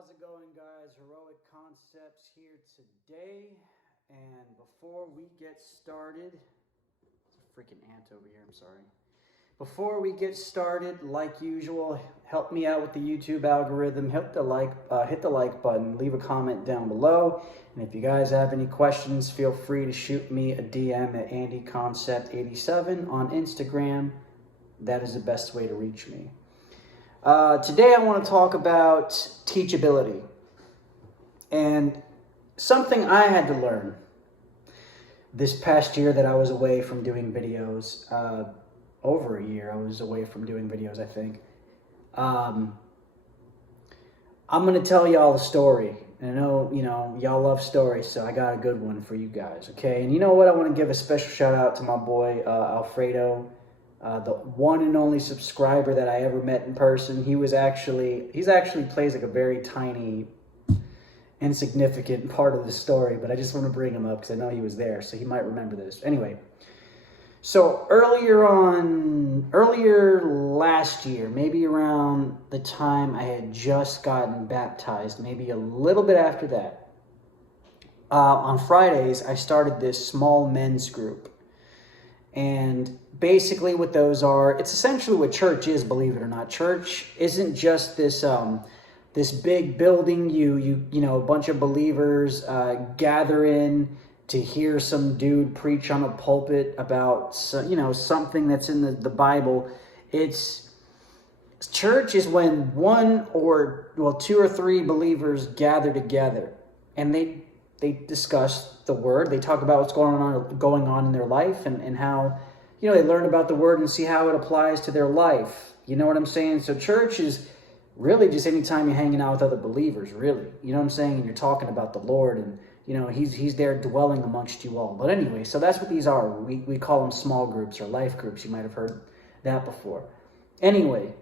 How's it going, guys? Heroic Concepts here today. And before we get started, it's a freaking ant over here, I'm sorry. Before we get started, like usual, help me out with the YouTube algorithm. Hit the like button, leave a comment down below. And if you guys have any questions, feel free to shoot me a DM at AndyConcept87 on Instagram. That is the best way to reach me. Today I want to talk about teachability and something I had to learn this past year that I was away from doing videos. Over a year I was away from doing videos, I think. I'm going to tell y'all a story. And I know, y'all love stories, so I got a good one for you guys, okay? And you know what? I want to give a special shout out to my boy, Alfredo. The one and only subscriber that I ever met in person. He's actually plays like a very tiny, insignificant part of the story, but I just want to bring him up because I know he was there, so he might remember this. Anyway, so earlier last year, maybe around the time I had just gotten baptized, maybe a little bit after that, on Fridays, I started this small men's group. And basically what those are, it's essentially what church is, believe it or not. Church isn't just this this big building you know, a bunch of believers gather in to hear some dude preach on a pulpit about, something that's in the Bible. Church is when two or three believers gather together and they discuss the word. They talk about what's going on in their life and how, they learn about the word and see how it applies to their life. You know what I'm saying? So church is really just anytime you're hanging out with other believers, really. You know what I'm saying? And you're talking about the Lord and, he's there dwelling amongst you all. But anyway, so that's what these are. We call them small groups or life groups. You might have heard that before. Anyway,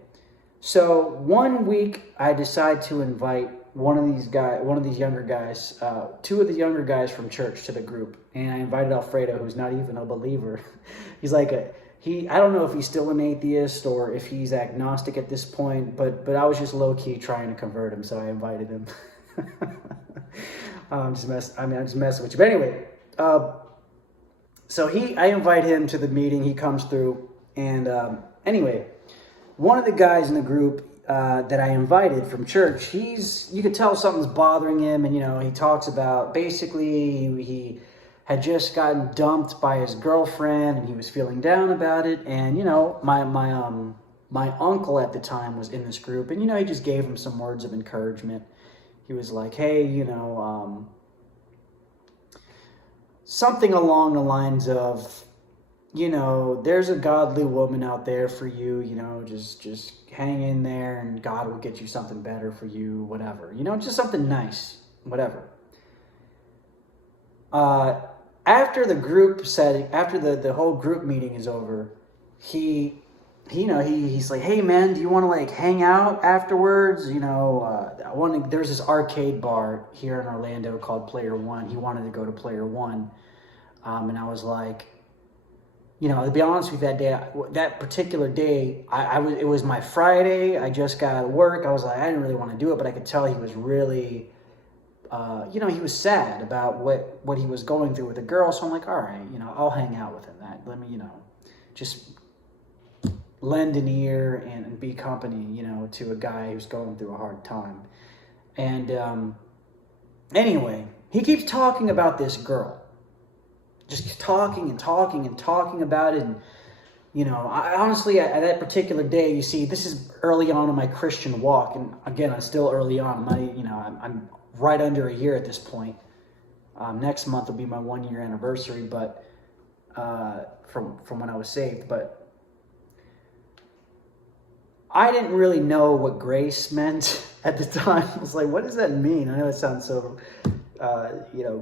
so one week I decide to invite two of the younger guys from church to the group, and I invited Alfredo, who's not even a believer. He's like I don't know if he's still an atheist or if he's agnostic at this point, but I was just low key trying to convert him, so I invited him. I'm just messing with you. But anyway, so I invite him to the meeting. He comes through, and anyway, one of the guys in the group that I invited from church, you could tell something's bothering him, and he talks about basically he had just gotten dumped by his girlfriend and he was feeling down about it. And my uncle at the time was in this group, and he just gave him some words of encouragement. He was like, hey, something along the lines of, there's a godly woman out there for you, just hang in there and God will get you something better for you, whatever. Just something nice, whatever. After the whole group meeting is over, he's like, hey man, do you want to hang out afterwards? There's this arcade bar here in Orlando called Player One. He wanted to go to Player One. And I was like, to be honest with you, that particular day, it was my Friday. I just got out of work. I was like, I didn't really want to do it, but I could tell he was really, he was sad about what he was going through with the girl. So I'm like, all right, I'll hang out with him. Let me, just lend an ear and be company, to a guy who's going through a hard time. And anyway, he keeps talking about this girl. Just talking and talking and talking about it. And, I honestly, at that particular day, you see, this is early on in my Christian walk. And again, I'm still early on. I'm right under a year at this point. Next month will be my 1 year anniversary, but from when I was saved. But I didn't really know what grace meant at the time. I was like, what does that mean? I know it sounds so,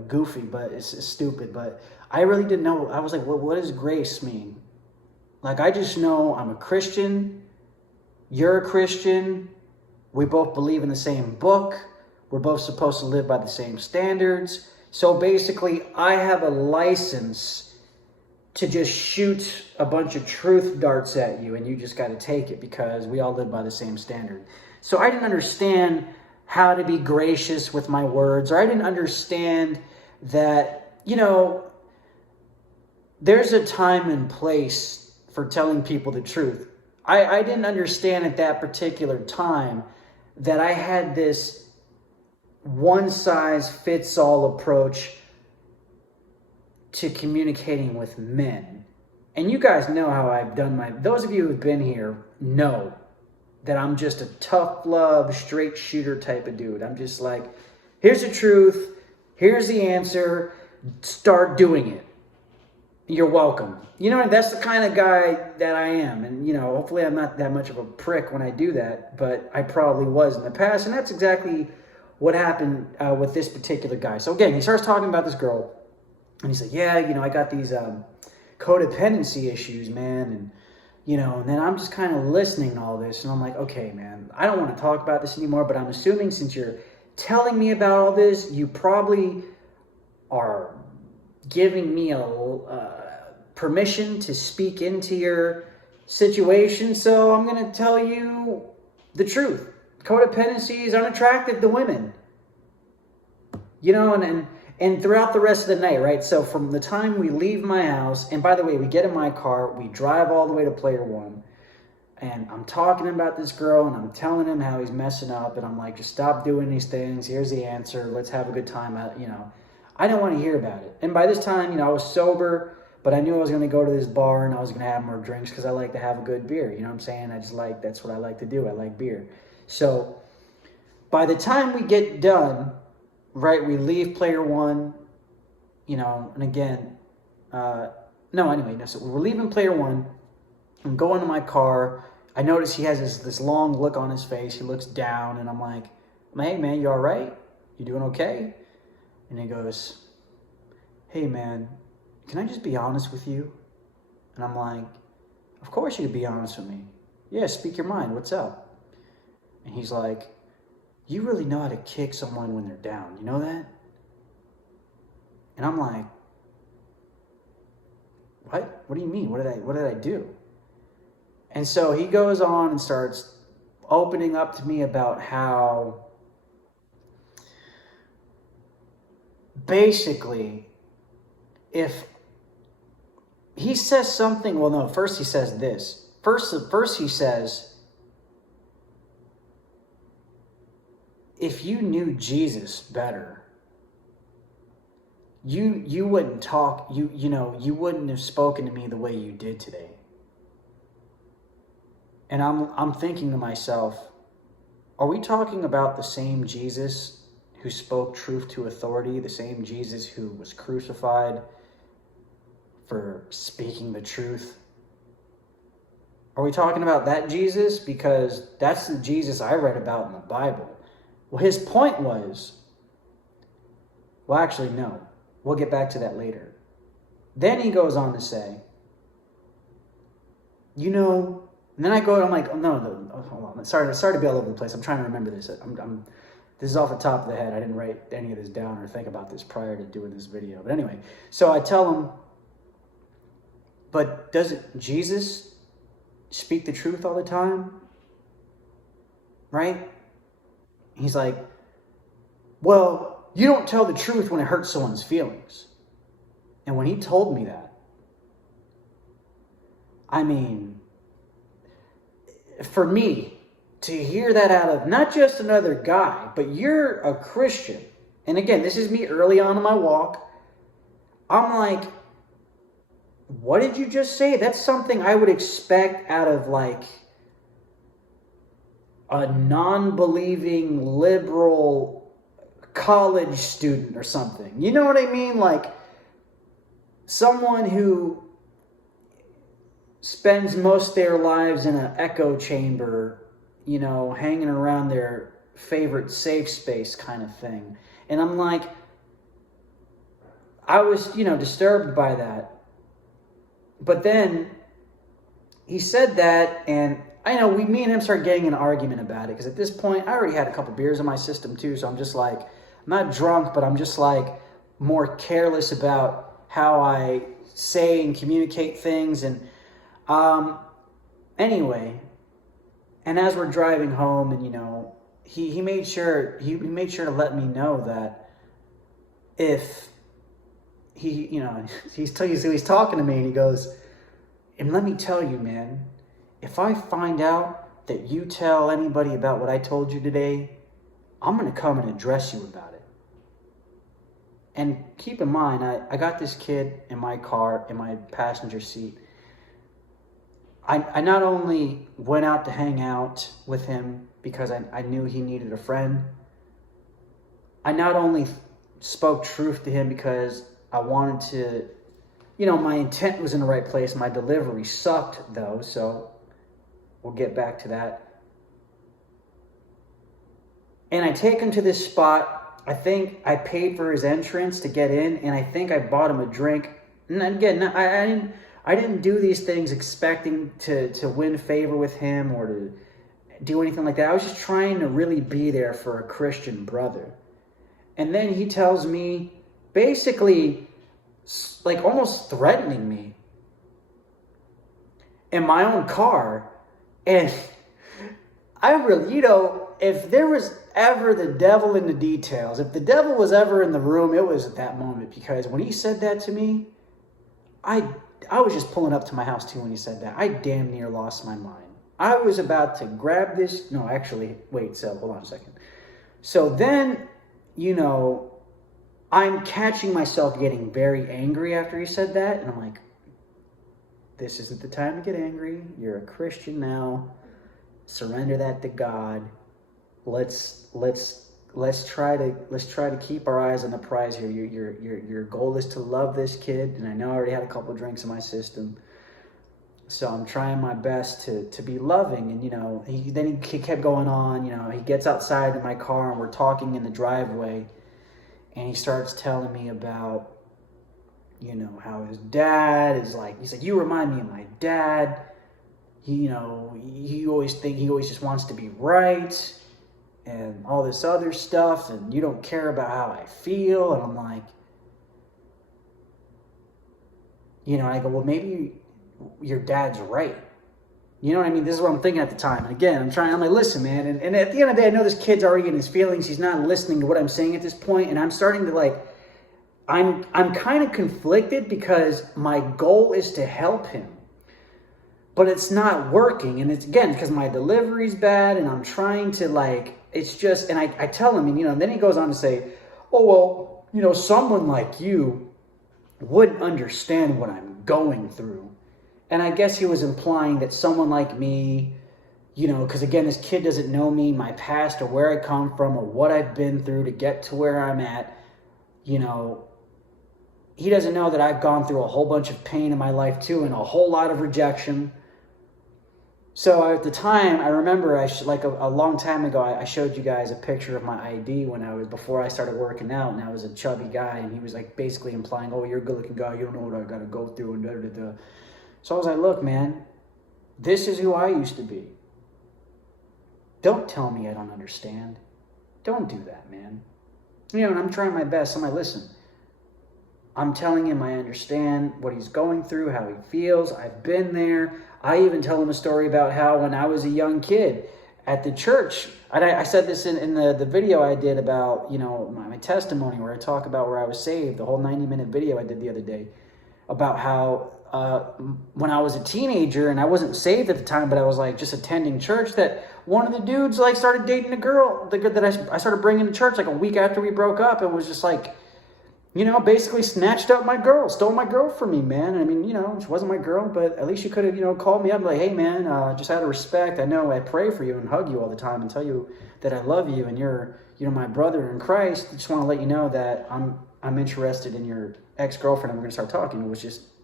goofy, but it's stupid. But I really didn't know. I was like, well, what does grace mean? I just know I'm a Christian. You're a Christian. We both believe in the same book. We're both supposed to live by the same standards. So basically, I have a license to just shoot a bunch of truth darts at you, and you just got to take it because we all live by the same standard. So I didn't understand how to be gracious with my words, or I didn't understand that, there's a time and place for telling people the truth. I didn't understand at that particular time that I had this one-size-fits-all approach to communicating with men. And you guys know how I've done those of you who've been here know that I'm just a tough love, straight shooter type of dude. I'm just like, here's the truth, here's the answer, start doing it. You're welcome. That's the kind of guy that I am. And, hopefully I'm not that much of a prick when I do that, but I probably was in the past. And that's exactly what happened with this particular guy. So again, he starts talking about this girl, and he's like, yeah, I got these codependency issues, man. And then I'm just kind of listening to all this, and I'm like, okay, man, I don't want to talk about this anymore, but I'm assuming since you're telling me about all this, you probably are giving me permission to speak into your situation, so I'm going to tell you the truth. Codependency is unattractive to women. And throughout the rest of the night, right? So from the time we leave my house, and by the way, we get in my car, we drive all the way to Player One, and I'm talking about this girl, and I'm telling him how he's messing up, and I'm like, just stop doing these things. Here's the answer. Let's have a good time. I didn't want to hear about it. And by this time, I was sober, but I knew I was going to go to this bar and I was going to have more drinks because I like to have a good beer. You know what I'm saying? That's what I like to do. I like beer. So by the time we get done, right, we leave Player One, and again, so we're leaving Player One. I'm going to my car. I notice he has this long look on his face. He looks down, and I'm like, hey, man, you all right? You doing okay? And he goes, hey, man, can I just be honest with you? And I'm like, of course you can be honest with me. Yeah, speak your mind. What's up? And he's like, you really know how to kick someone when they're down. You know that? And I'm like, what? What do you mean? What did I do? And so he goes on and starts opening up to me about how basically if he says something, well, no, first he says this. First he says, if you knew Jesus better, you wouldn't talk, you wouldn't have spoken to me the way you did today. And I'm thinking to myself, are we talking about the same Jesus who spoke truth to authority, the same Jesus who was crucified for speaking the truth? Are we talking about that Jesus? Because that's the Jesus I read about in the Bible. Well, his point was, well, actually, no. We'll get back to that later. Then he goes on to say, and then I go and I'm like, oh, no, hold on. Sorry to be all over the place. I'm trying to remember this. This is off the top of the head. I didn't write any of this down or think about this prior to doing this video. But anyway, so I tell him, but doesn't Jesus speak the truth all the time? Right? He's like, well, you don't tell the truth when it hurts someone's feelings. And when he told me that, I mean, for me to hear that out of not just another guy, but you're a Christian. And again, this is me early on in my walk. I'm like, what did you just say? That's something I would expect out of like a non-believing liberal college student or something. You know what I mean? Like someone who spends most of their lives in an echo chamber, hanging around their favorite safe space kind of thing. And I'm like, I was, disturbed by that. But then he said that, and I know me and him started getting an argument about it, because at this point I already had a couple beers in my system too, so I'm just like, I'm not drunk, but I'm just like more careless about how I say and communicate things. And anyway, and as we're driving home, and he made sure to let me know that if he, he's talking to me and he goes, and let me tell you, man, if I find out that you tell anybody about what I told you today, I'm going to come and address you about it. And keep in mind, I got this kid in my car, in my passenger seat. I not only went out to hang out with him because I knew he needed a friend. I not only spoke truth to him because I wanted to, my intent was in the right place. My delivery sucked though, so we'll get back to that. And I take him to this spot. I think I paid for his entrance to get in, and I think I bought him a drink. And again, I didn't do these things expecting to win favor with him or to do anything like that. I was just trying to really be there for a Christian brother. And then he tells me, basically, like almost threatening me in my own car. And I really, if there was ever the devil in the details, if the devil was ever in the room, it was at that moment. Because when he said that to me, I was just pulling up to my house too when he said that. I damn near lost my mind. I was about to grab this. No, actually, wait, so hold on a second. So then, I'm catching myself getting very angry after he said that. And I'm like, this isn't the time to get angry. You're a Christian now. Surrender that to God. Let's try to keep our eyes on the prize here. Your goal is to love this kid, and I know I already had a couple of drinks in my system, so I'm trying my best to be loving. And then he kept going on. He gets outside in my car, and we're talking in the driveway, and he starts telling me about how his dad is like. He's like, you remind me of my dad. He always just wants to be right. And all this other stuff, and you don't care about how I feel. And I'm like, I go, well, maybe your dad's right. You know what I mean? This is what I'm thinking at the time. And again, I'm like, listen, man. And at the end of the day, I know this kid's already in his feelings. He's not listening to what I'm saying at this point. And I'm starting to I'm kind of conflicted because my goal is to help him. But it's not working. And it's, again, because my delivery's bad and I'm trying to it's just, and I tell him, and then he goes on to say, oh, well, someone like you wouldn't understand what I'm going through. And I guess he was implying that someone like me, because again, this kid doesn't know me, my past, or where I come from, or what I've been through to get to where I'm at. He doesn't know that I've gone through a whole bunch of pain in my life too, and a whole lot of rejection. So at the time, I remember a long time ago, I showed you guys a picture of my ID before I started working out, and I was a chubby guy, and he was basically implying, oh, you're a good looking guy, you don't know what I got to go through, and da-da-da-da. So I was like, look, man, this is who I used to be. Don't tell me I don't understand. Don't do that, man. And I'm trying my best. I'm like, listen, I'm telling him I understand what he's going through, how he feels. I've been there. I even tell him a story about how when I was a young kid at the church, I said this in the video I did about, my testimony where I talk about where I was saved, the whole 90-minute video I did the other day, about how when I was a teenager and I wasn't saved at the time, but I was just attending church, that one of the dudes started dating a girl that I started bringing to church a week after we broke up, and was just basically snatched up my girl, stole my girl from me, man. I mean, she wasn't my girl, but at least you could have, called me up and like, hey, man, just out of respect, I know I pray for you and hug you all the time and tell you that I love you and you're, my brother in Christ. I just want to let you know that I'm interested in your ex-girlfriend and we're going to start talking.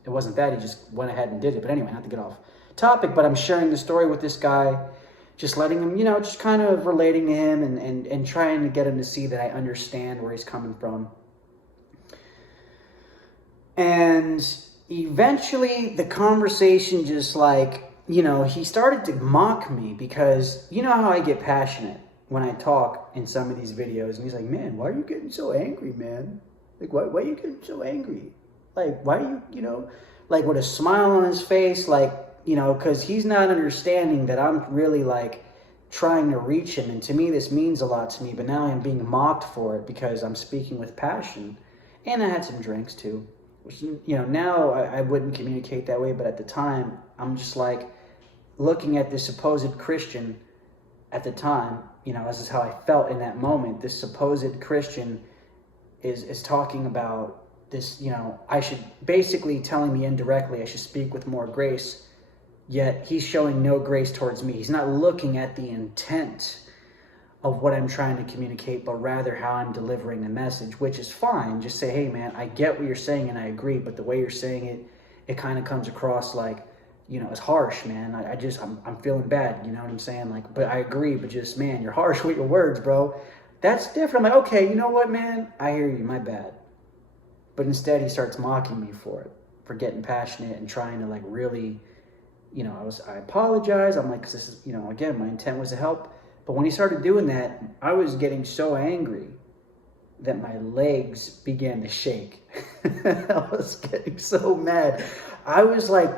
It wasn't that. He just went ahead and did it. But anyway, not to get off topic, but I'm sharing the story with this guy, just letting him, just kind of relating to him and trying to get him to see that I understand where he's coming from. And eventually the conversation just he started to mock me because you know how I get passionate when I talk in some of these videos. And he's like, man, why are you getting so angry, man? Why are you getting so angry? Why are you, with a smile on his face, because he's not understanding that I'm really trying to reach him. And to me, this means a lot to me, but now I'm being mocked for it because I'm speaking with passion. And I had some drinks too, which, now I wouldn't communicate that way. But at the time, I'm just like looking at this supposed Christian at the time, this is how I felt in that moment. This supposed Christian is talking about this, I should basically telling me indirectly I should speak with more grace, yet he's showing no grace towards me. He's not looking at the intent of what I'm trying to communicate, but rather how I'm delivering the message, which is fine. Just say, hey man, I get what you're saying and I agree, but the way you're saying it, it kind of comes across like, it's harsh, man. I'm feeling bad, you know what I'm saying? Like, but I agree, but just, man, you're harsh with your words, bro. That's different. I'm like, okay, you know what, man? I hear you, my bad. But instead he starts mocking me for getting passionate and trying to like really, I apologize. I'm like, 'cause this is, again, my intent was to help. But when he started doing that, I was getting so angry that my legs began to shake. I was getting so mad. I was like,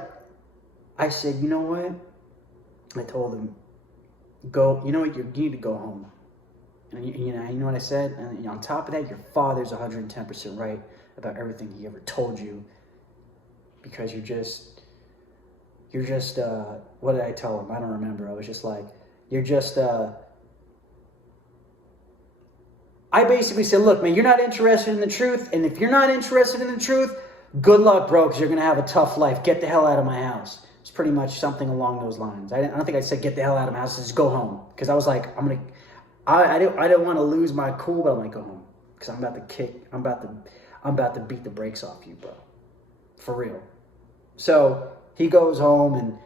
I said, you know what? I told him, go, you know what? You need to go home. And you know what I said? And on top of that, your father's 110% right about everything he ever told you. Because you're just, what did I tell him? I don't remember. I was just like, you're just, I basically said, look, man, you're not interested in the truth. And if you're not interested in the truth, good luck, bro, because you're going to have a tough life. Get the hell out of my house. It's pretty much something along those lines. I don't think I said get the hell out of my house. Just go home. Because I was like, I didn't want to lose my cool, but I'm like, go home. Because I'm about to beat the brakes off you, bro. For real. So he goes home and,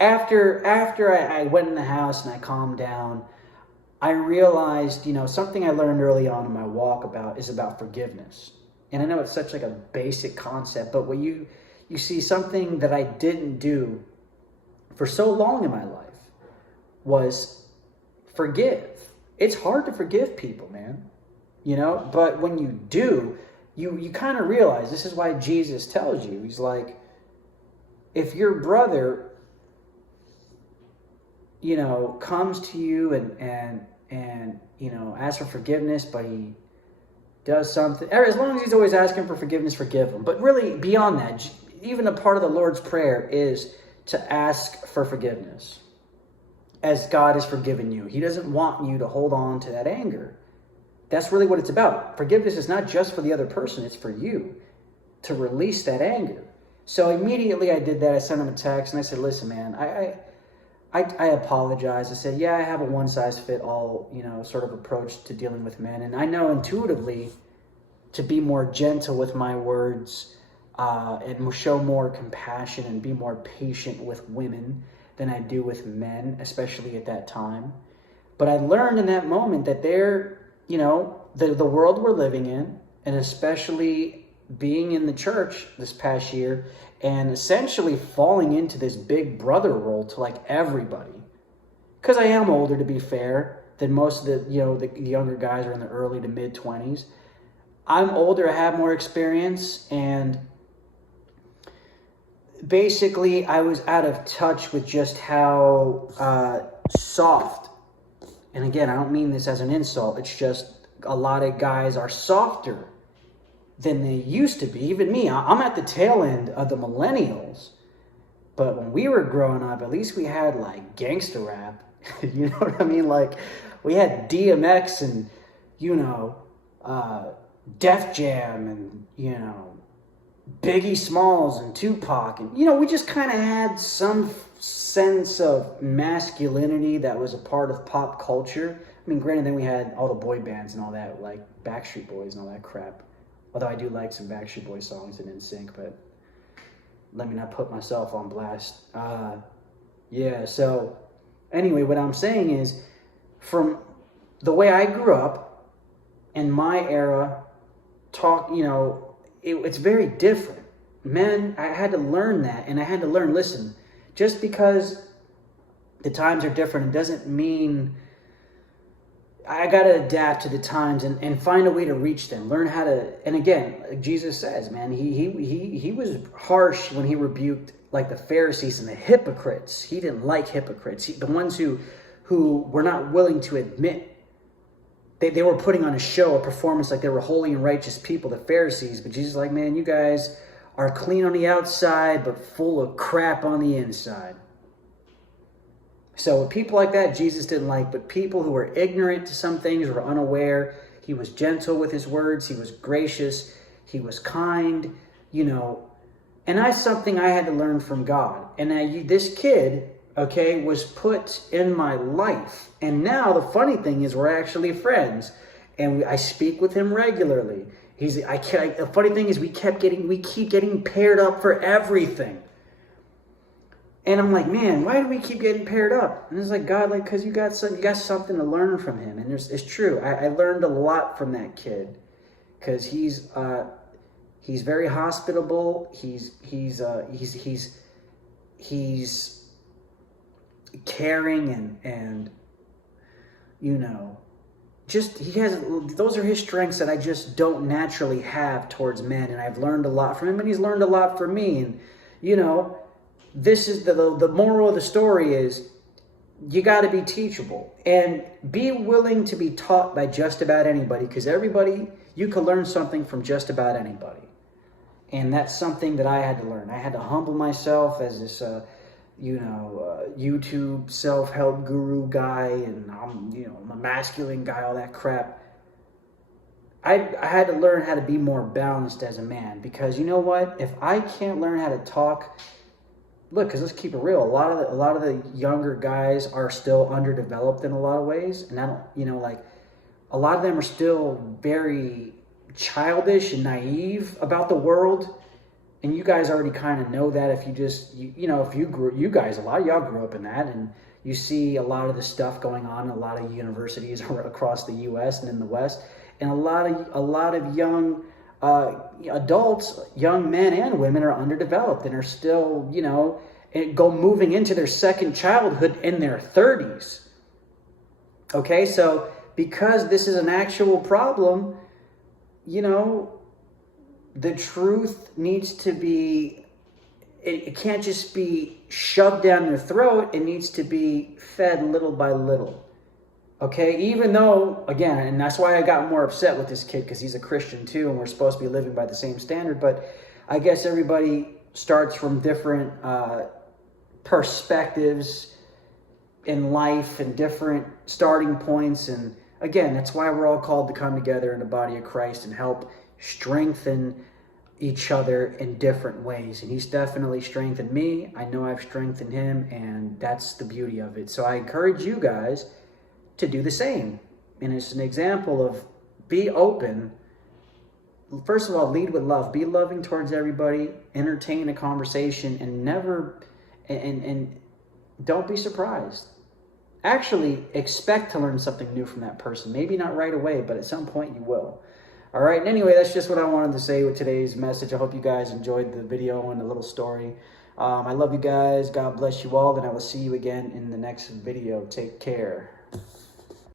after I went in the house and I calmed down, I realized, something I learned early on in my walk is about forgiveness. And I know it's such like a basic concept, but when you see something that I didn't do for so long in my life was forgive. It's hard to forgive people, man. But when you do, you kind of realize, this is why Jesus tells you, he's like, if your brother, comes to you and asks for forgiveness, but he does something, as long as he's always asking for forgiveness, forgive him. But really, beyond that, even a part of the Lord's Prayer is to ask for forgiveness as God has forgiven you. He doesn't want you to hold on to that anger. That's really what it's about. Forgiveness is not just for the other person, it's for you to release that anger. So immediately I did that. I sent him a text and I said, listen, man, I apologize. I said, yeah, I have a one-size-fit-all, sort of approach to dealing with men. And I know intuitively to be more gentle with my words and show more compassion and be more patient with women than I do with men, especially at that time. But I learned in that moment that they're, the world we're living in, and especially being in the church this past year and essentially falling into this big brother role to like everybody. Because I am older, to be fair, than most of the younger guys are in the early to mid 20s. I'm older, I have more experience, and basically I was out of touch with just how soft, and again, I don't mean this as an insult, it's just a lot of guys are softer than they used to be. Even me, I'm at the tail end of the millennials. But when we were growing up, at least we had like gangster rap. You know what I mean? Like we had DMX and, Def Jam and, Biggie Smalls and Tupac. And, we just kind of had some sense of masculinity that was a part of pop culture. I mean, granted, then we had all the boy bands and all that, like Backstreet Boys and all that crap. Although I do like some Backstreet Boys songs and NSYNC, but let me not put myself on blast. So anyway, what I'm saying is, from the way I grew up in my era, it's very different. Men, I had to learn that, and I had to learn, listen, just because the times are different, it doesn't mean I got to adapt to the times and find a way to reach them. Learn how to, and again, like Jesus says, man, he was harsh when he rebuked like the Pharisees and the hypocrites. He didn't like hypocrites. The ones who who were not willing to admit they were putting on a show, a performance, like they were holy and righteous people, the Pharisees. But Jesus is like, man, you guys are clean on the outside, but full of crap on the inside. So people like that, Jesus didn't like. But people who were ignorant to some things, were unaware, he was gentle with his words. He was gracious. He was kind, And that's something I had to learn from God. And this kid, okay, was put in my life. And now the funny thing is we're actually friends. And I speak with him regularly. The funny thing is we keep getting paired up for everything. And I'm like, man, why do we keep getting paired up? And it's like, God, because you got something to learn from him. And it's true. I learned a lot from that kid. Because he's very hospitable. He's caring and just those are his strengths that I just don't naturally have towards men. And I've learned a lot from him, and he's learned a lot from me. And this is the moral of the story is you got to be teachable and be willing to be taught by just about anybody, because you can learn something from just about anybody. And that's something that I had to learn. I had to humble myself as this YouTube self-help guru guy, and I'm a masculine guy, all that crap. I had to learn how to be more balanced as a man, because you know what? If I can't learn how to talk, look, because let's keep it real. A lot of the younger guys are still underdeveloped in a lot of ways, and I don't, a lot of them are still very childish and naive about the world. And you guys already kind of know that if you guys, a lot of y'all grew up in that, and you see a lot of the stuff going on in a lot of universities across the U.S. and in the West, and a lot of young adults, young men and women, are underdeveloped and are still, moving into their second childhood in their 30s. Okay, so because this is an actual problem, the truth needs to be, it can't just be shoved down your throat. It needs to be fed little by little. Okay, even though, again, and that's why I got more upset with this kid, because he's a Christian too, and we're supposed to be living by the same standard, but I guess everybody starts from different perspectives in life and different starting points. And again, that's why we're all called to come together in the body of Christ and help strengthen each other in different ways. And he's definitely strengthened me. I know I've strengthened him, and that's the beauty of it. So I encourage you guys to do the same. And it's an example of be open. First of all, lead with love. Be loving towards everybody. Entertain a conversation, and don't be surprised. Actually, expect to learn something new from that person. Maybe not right away, but at some point you will. All right. Anyway, that's just what I wanted to say with today's message. I hope you guys enjoyed the video and the little story. I love you guys. God bless you all, and I will see you again in the next video. Take care.